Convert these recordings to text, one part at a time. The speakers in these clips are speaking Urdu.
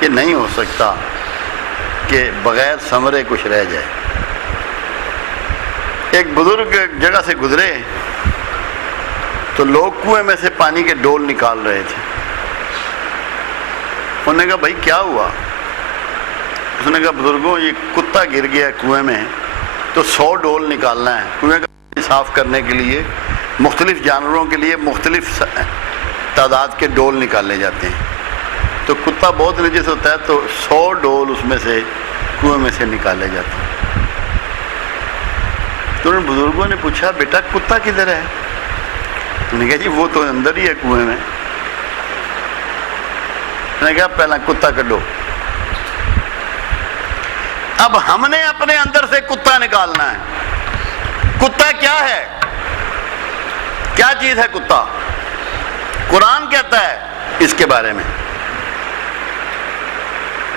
کہ نہیں ہو سکتا کہ بغیر ثمرے کچھ رہ جائے۔ ایک بزرگ ایک جگہ سے گزرے تو لوگ کنویں میں سے پانی کے ڈول نکال رہے تھے۔ انہوں نے کہا بھائی کیا ہوا؟ اس نے کہا بزرگوں یہ کتا گر گیا کنویں میں تو 100 ڈول نکالنا ہے۔ کنویں کا پانی صاف کرنے کے لیے مختلف جانوروں کے لیے مختلف تعداد کے ڈول نکالے جاتے ہیں، تو کتا بہت نجس ہوتا ہے تو 100 ڈول اس میں سے کنویں میں سے نکالے جاتے ہیں۔ تو ان بزرگوں نے پوچھا بیٹا کتا کدھر ہے؟ انہوں نے کہا جی وہ تو اندر ہی ہے کنویں میں۔ میں نے کہا پہلا کتا کڈو۔ اب ہم نے اپنے اندر سے کتا نکالنا ہے۔ کتا کیا ہے؟ کیا چیز ہے کتا؟ قرآن کہتا ہے اس کے بارے میں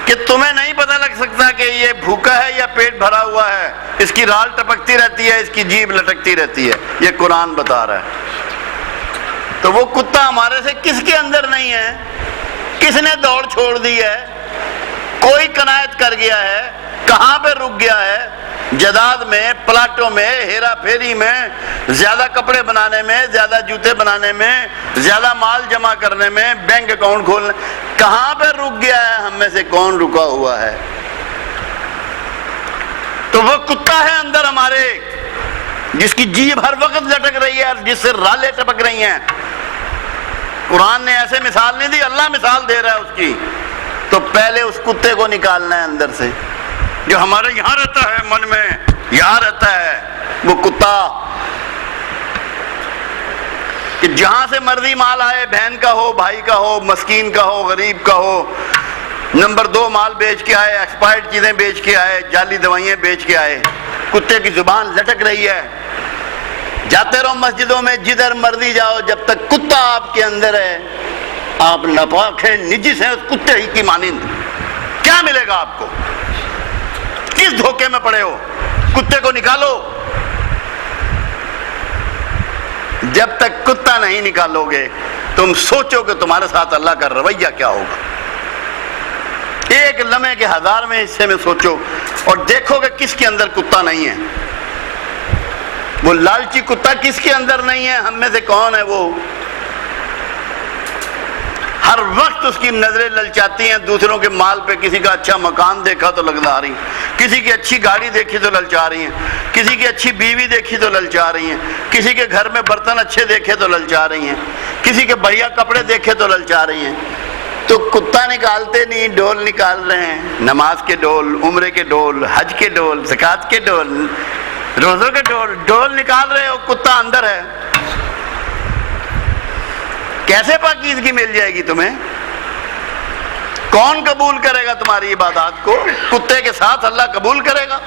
کہ تمہیں نہیں پتہ لگ سکتا کہ یہ بھوکا ہے یا پیٹ بھرا ہوا ہے، اس کی رال ٹپکتی رہتی ہے، اس کی جیب لٹکتی رہتی ہے، یہ قرآن بتا رہا ہے۔ تو وہ کتا ہمارے سے کس کے اندر نہیں ہے؟ کس نے دوڑ چھوڑ دی ہے؟ کوئی قناعت کر گیا ہے؟ کہاں پہ رک گیا ہے؟ جداد میں، پلاٹوں میں، ہیرا پھیری میں، زیادہ کپڑے بنانے میں، زیادہ جوتے بنانے میں، زیادہ مال جمع کرنے میں، بینک اکاؤنٹ کھولنے، کہاں پہ رک گیا ہے؟ ہم میں سے کون رکا ہوا ہے؟ تو وہ کتا ہے اندر ہمارے، جس کی جیب ہر وقت لٹک رہی ہے اور جس سے رالیں ٹپک رہی ہیں۔ قرآن نے ایسے مثال نہیں دی، اللہ مثال دے رہا ہے اس کی۔ تو پہلے اس کتے کو نکالنا ہے اندر سے، جو ہمارے یہاں رہتا ہے، من میں یہاں رہتا ہے وہ کتا، کہ جہاں سے مرضی مال آئے، بہن کا ہو، بھائی کا ہو، مسکین کا ہو، غریب کا ہو، نمبر 2 مال بیچ کے آئے، ایکسپائرڈ چیزیں بیچ کے آئے، جعلی دوائیاں بیچ کے آئے، کتے کی زبان لٹک رہی ہے۔ جاتے رہو مسجدوں میں، جدھر مرضی جاؤ، جب تک کتا آپ کے اندر ہے آپ ناپاک ہیں، نجس ہیں، اس کتے ہی کی مانند۔ کیا ملے گا آپ کو؟ کس دھوکے میں پڑے ہو؟ کتے کو نکالو۔ جب تک کتا نہیں نکالو گے تم سوچو کہ تمہارے ساتھ اللہ کا رویہ کیا ہوگا۔ ایک لمحے کے 1000ویں حصے میں سوچو اور دیکھو کہ کس کے اندر کتا نہیں ہے۔ وہ لالچی کتا کس کے اندر نہیں ہے؟ ہم میں سے کون ہے وہ؟ ہر وقت اس کی نظریں للچاتی ہیں دوسروں کے مال پہ۔ کسی کا اچھا مکان دیکھا تو للچا رہی ہیں، کسی کی اچھی گاڑی دیکھی تو للچا رہی ہیں، کسی کی اچھی بیوی دیکھی تو للچا رہی ہیں، کسی کے گھر میں برتن اچھے دیکھے تو للچا رہی ہیں، کسی کے بڑھیا کپڑے دیکھے تو للچا رہی ہیں۔ تو کتا نکالتے نہیں، ڈول نکال رہے ہیں، نماز کے ڈول، عمرے کے ڈول، حج کے ڈول، زکوٰۃ کے ڈول، روزوں کے ڈول نکال رہے ہو، کتا اندر ہے۔ کیسے پاکیزگی مل جائے گی تمہیں؟ کون قبول کرے گا تمہاری عبادات کو؟ کتے کے ساتھ اللہ قبول کرے گا؟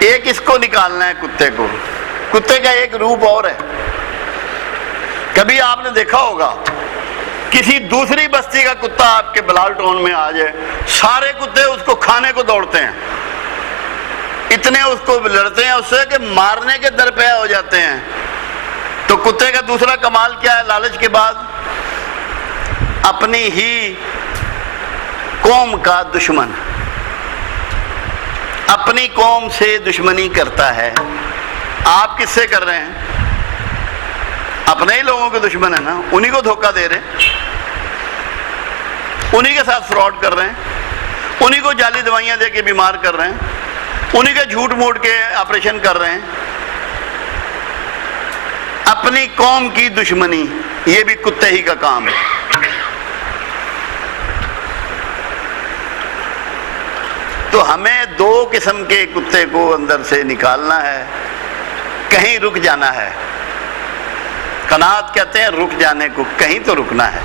ایک اس کو نکالنا ہے، کتے کو۔ کتے کا ایک روپ اور ہے۔ کبھی آپ نے دیکھا ہوگا کسی دوسری بستی کا کتا آپ کے بلال ٹون میں آ جائے، سارے کتے اس کو کھانے کو دوڑتے ہیں، اتنے اس کو لڑتے ہیں اس سے کہ مارنے کے درپے ہو جاتے ہیں۔ تو کتے کا دوسرا کمال کیا ہے لالچ کے بعد؟ اپنی ہی قوم کا دشمن، اپنی قوم سے دشمنی کرتا ہے۔ آپ کس سے کر رہے ہیں؟ اپنے ہی لوگوں کے دشمن ہیں نا، انہی کو دھوکہ دے رہے ہیں، انہی کے ساتھ فراڈ کر رہے ہیں، انہی کو جعلی دوائیاں دے کے بیمار کر رہے ہیں، انہی کے جھوٹ موٹ کے آپریشن کر رہے ہیں۔ اپنی قوم کی دشمنی، یہ بھی کتے ہی کا کام ہے۔ تو ہمیں 2 قسم کے کتے کو اندر سے نکالنا ہے، کہیں رک جانا ہے۔ قناعت کہتے ہیں رک جانے کو، کہیں تو رکنا ہے،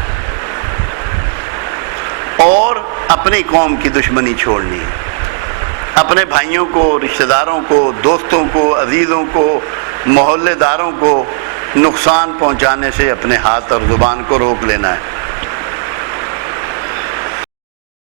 اور اپنی قوم کی دشمنی چھوڑنی ہے۔ اپنے بھائیوں کو، رشتہ داروں کو، دوستوں کو، عزیزوں کو، محلے داروں کو نقصان پہنچانے سے اپنے ہاتھ اور زبان کو روک لینا ہے۔